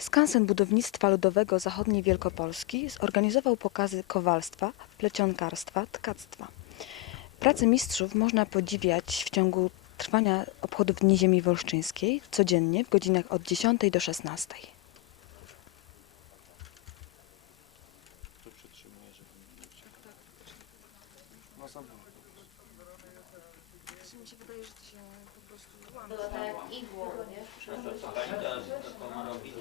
Skansen Budownictwa Ludowego Zachodniej Wielkopolski zorganizował pokazy kowalstwa, plecionkarstwa, tkactwa. Prace mistrzów można podziwiać w ciągu trwania obchodów Dni Ziemi Wolszczyńskiej codziennie w godzinach od 10 do 16. Tu przytrzymuję, żeby nie leciał. No sam Mi się wydaje, że to się po prostu Było tak igłą, nie?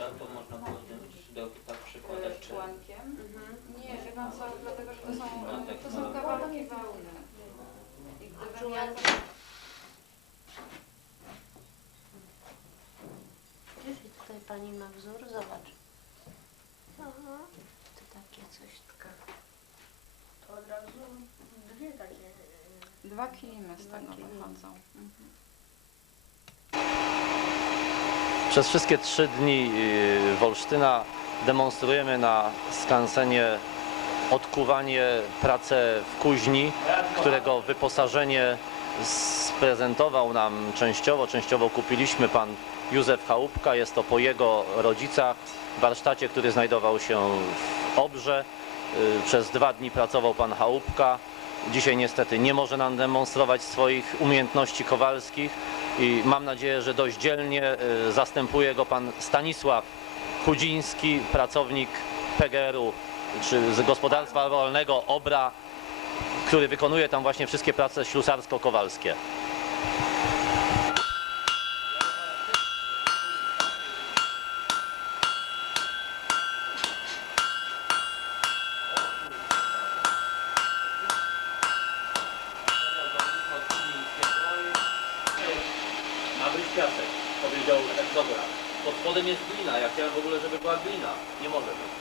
Tak, to można podjąć do tak przykładać. czy- członkiem. Nie, wie pan co, dlatego że to są, to są kawałki wełny. I gdybym ja i tutaj pani ma wzór, zobacz. Aha. To takie coś tka. To od razu dwie takie. Dwa kilimy z tego wychodzą. Przez wszystkie trzy dni y, Wolsztyna demonstrujemy na skansenie odkuwanie, pracę w kuźni, którego wyposażenie sprezentował nam częściowo, częściowo kupiliśmy pan Józef Chałupka. Jest to po jego rodzicach, w warsztacie, który znajdował się w Obrze. Y, Przez dwa dni pracował pan Chałupka. Dzisiaj niestety nie może nam demonstrować swoich umiejętności kowalskich i mam nadzieję, że dość dzielnie y, zastępuje go pan Stanisław Chudziński, pracownik PGR-u czy z gospodarstwa rolnego Obra, który wykonuje tam właśnie wszystkie prace ślusarsko-kowalskie. Być piasek, powiedział tak. Pod spodem jest glina, ja chciałem w ogóle, żeby była glina. Nie może być.